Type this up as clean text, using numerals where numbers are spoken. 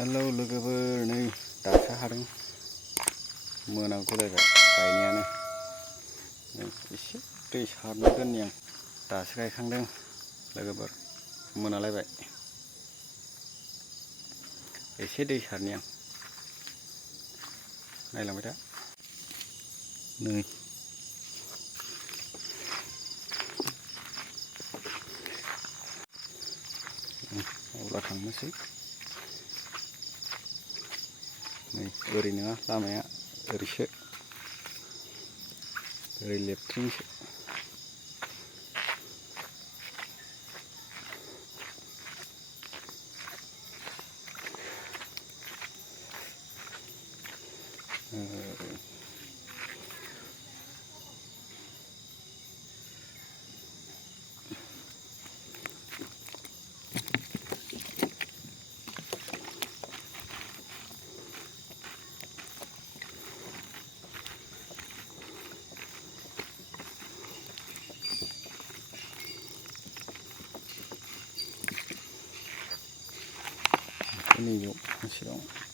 Hello लोगोफोर, नै दासो हादों, मोनागुलायबाय गायनायानो। नै एसे दै सारना दोननि आं, दासो गायखांदों लोगोफोर, मोनालायबाय। एसे दै सारनि आं, नायलांबाय था। नै अब्ला थांनोसै। नै ओरै नङा, लामाया ओरैसो, ओरै लेफ्टथिंसो। नैबेयाव फांसे दं।